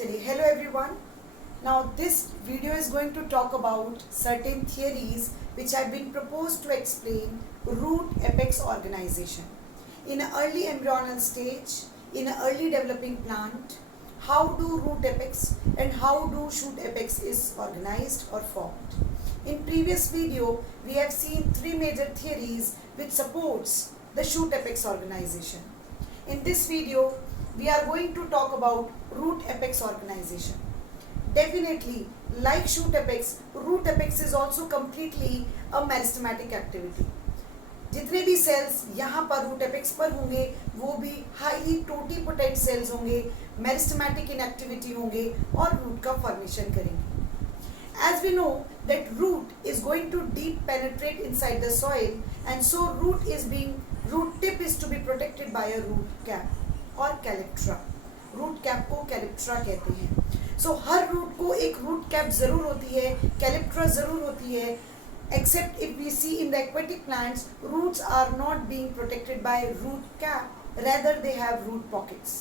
Chaliye, hello everyone. Now this video is going to talk about certain theories which have been proposed to explain root apex organization. In an early embryonal stage, in an early developing plant, how do root apex and how do shoot apex is organized or formed. In previous video, we have seen three major theories which supports the shoot apex organization. In this video, we are going to talk about root apex organization. Definitely, like shoot apex, root apex is also completely a meristematic activity. जितने भी sales यहाँ पर root apex पर होंगे वो भी highly totipotent sales होंगे, meristematic in activity होंगे और रूट का फॉर्मेशन करेंगे. As we know that root is going to deep penetrate inside the soil and so root tip is to be protected by a root cap or calyptra. Root cap को calyptra कहते हैं. सो हर root को एक root cap जरूर होती है, calyptra जरूर होती है. Except if we see in the aquatic plants, roots are not being protected by root cap, rather they have root pockets.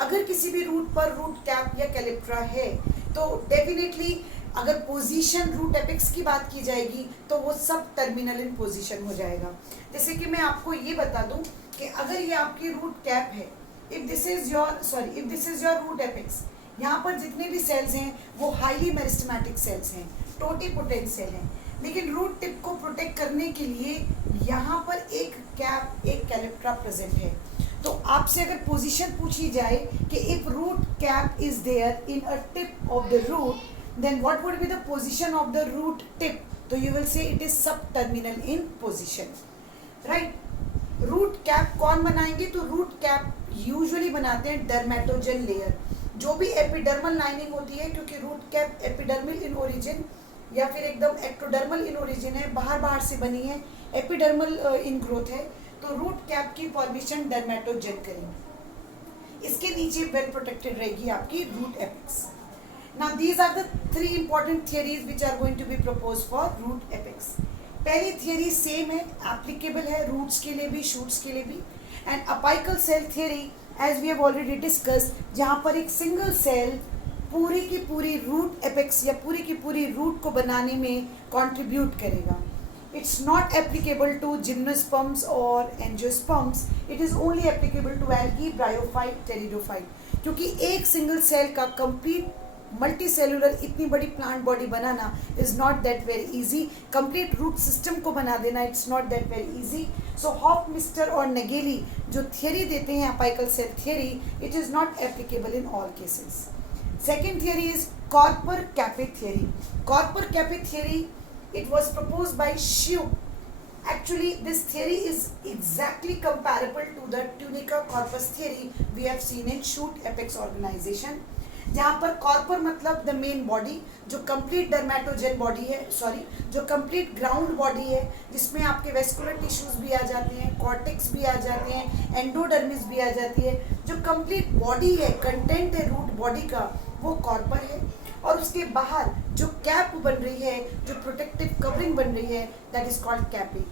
अगर किसी भी रूट पर रूट कैप या कैलिप्ट्रा है तो डेफिनेटली अगर पोजीशन रूट एपेक्स की बात की जाएगी तो वो सब टर्मिनल इन पोजीशन हो जाएगा. जैसे कि मैं आपको ये बता दूं कि अगर ये आपकी रूट कैप है, if this is your root apex, यहाँ पर जितने भी सेल्स हैं वो हाईली मेरिस्टेमेटिक सेल्स हैं, टोटीपोटेंट सेल हैं. लेकिन रूट टिप को प्रोटेक्ट करने के लिए यहाँ पर एक कैप, एक कैलिप्ट्रा प्रेजेंट है. तो आपसे अगर पोजीशन पूछी जाए कि if root cap is there in a tip of the root, then what would be the position of the root tip? तो you will say it is sub terminal in position, right. Root cap कौन बनाएंगे? तो root cap usually बनाते हैं dermatogen layer, जो भी epidermal lining होती है, क्योंकि root cap epidermal in origin या फिर एकदम एक्टोडर्मल इन ओरिजिन है, बाहर से बनी है, एपिडर्मल इन ग्रोथ है, तो रूट कैप की फॉर्मेशन डर्मेटोजन करेंगे. इसके नीचे वेल प्रोटेक्टेड रहेगी आपकी root apex. Now these are the three important theories which are going to be propose for root apex. पहली थियरी सेम है, एप्लीकेबल है रूट्स के लिए भी, शूट्स के लिए भी. And apical cell theory as we have already discuss, जहाँ पर एक सिंगल सेल पूरी की पूरी रूट एपेक्स या पूरी की पूरी रूट को बनाने में कंट्रीब्यूट करेगा. It's not applicable to gymnosperms और angiosperms, it is only applicable to algae, bryophyte, pteridophyte. क्योंकि एक सिंगल सेल का कंप्लीट मल्टी सेलुलर इतनी बड़ी प्लांट बॉडी बनाना is not that very easy. Complete root system को बना देना it's not that very easy. So Hofmeister और नेगेली जो थियरी देते हैं apical cell theory, it is not applicable in all cases. Second theory is Corper-Capet theory. Corper-Capet theory, it was proposed by Schiu. Actually, this theory is exactly comparable to the tunica corpus theory we have seen in shoot apex organization. जहाँ पर कॉर्पर मतलब the main body, जो complete dermatogen body है, जो complete ground body है, जिसमें आपके vascular tissues भी आ जाते हैं, कॉर्टेक्स भी आ जाते हैं, एंडोडर्मिस भी आ जाती है. जो कंप्लीट बॉडी है, कंटेंट है रूट बॉडी का, वो कॉर्पर है. और उसके बाहर जो कैप बन रही है, जो प्रोटेक्टिव कवरिंग बन रही है, that is called capping.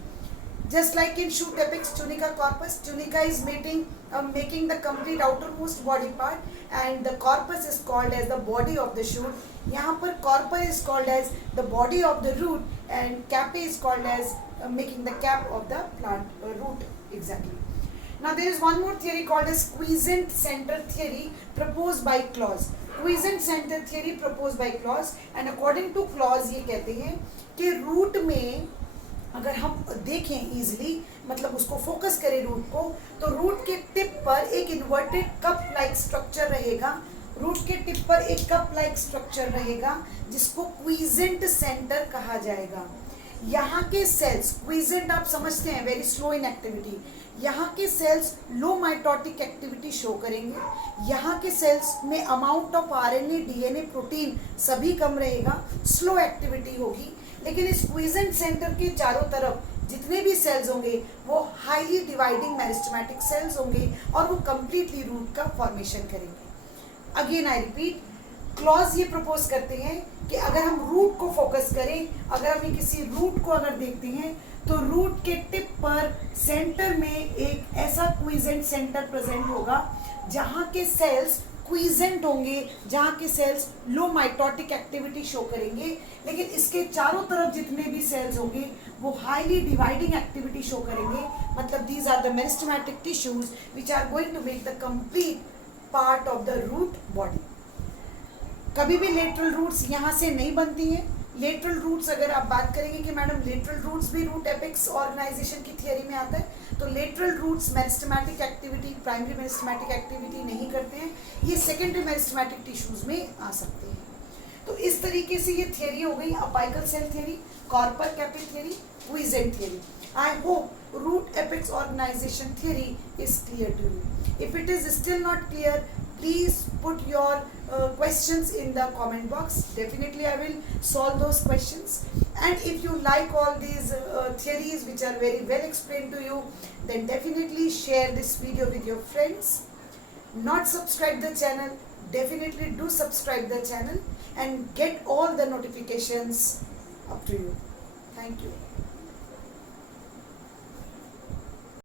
Just like in shoot apex tunica corpus, tunica is making the complete outermost body part and the corpus is called as the body of the shoot. यहाँ पर corper is called as the body of the root and cape is called as making the cap of the plant root exactly. Now there is one more theory called as quiescent center theory proposed by Claus. Quiescent center theory proposed by Claus and according to Claus ये कहते हैं कि root में अगर हम देखें easily, मतलब उसको फोकस करें रूट को, तो रूट के टिप पर एक इन्वर्टेड कप लाइक स्ट्रक्चर रहेगा. रूट के टिप पर एक कप लाइक स्ट्रक्चर रहेगा जिसको क्वीजेंट सेंटर कहा जाएगा. यहाँ के सेल्स, क्वीजेंट आप समझते हैं वेरी स्लो इन एक्टिविटी, यहाँ के सेल्स लो माइटोटिक एक्टिविटी शो करेंगे. यहाँ के सेल्स में amount of RNA, DNA, protein सभी कम रहेगा, स्लो एक्टिविटी होगी. लेकिन इस क्वीजेंट सेंटर के चारों तरफ जितने भी सेल्स होंगे वो हाईली डिवाइडिंग मेरिस्टेमेटिक सेल्स होंगे और वो कंप्लीटली रूट का फॉर्मेशन करेंगे. अगेन आई रिपीट, क्लॉज ये प्रपोज करते हैं कि अगर हम रूट को फोकस करें, अगर हम किसी रूट को अगर देखते हैं तो रूट के टिप पर सेंटर में एक ऐसा क्वीजेंट सेंटर प्रेजेंट होगा जहाँ के सेल्स क्विजेंट होंगे जहाँ के सेल्स लो माइटोटिक एक्टिविटी शो करेंगे, लेकिन इसके चारों तरफ जितने भी सेल्स होंगे वो हाईली डिवाइडिंग एक्टिविटी शो करेंगे. मतलब these are the meristematic tissues which are going to make the complete part of the root body. कभी भी लेटरल रूट्स यहाँ से नहीं बनती हैं. लेटरल रूट्स अगर आप बात करेंगे कि मैडम लेटरल रूट्स भी रूट एपेक्स ऑर्गेनाइजेशन की थियरी में आता है, तो lateral roots meristematic activity, primary meristematic activity नहीं करते हैं. ये सेकेंडरी मेरिस्टेमेटिक टिश्यूज में आ सकते हैं. तो इस तरीके से ये थियरी हो गई apical cell theory, korper kappe theory, quiescent theory. I hope root apex organisation theory is clear to you. If it is still not clear, please put your questions in the comment box. Definitely I will solve those questions. And if you like all these theories which are very well explained to you, then definitely share this video with your friends. Not subscribe the channel, definitely do subscribe the channel and get all the notifications up to you. Thank you.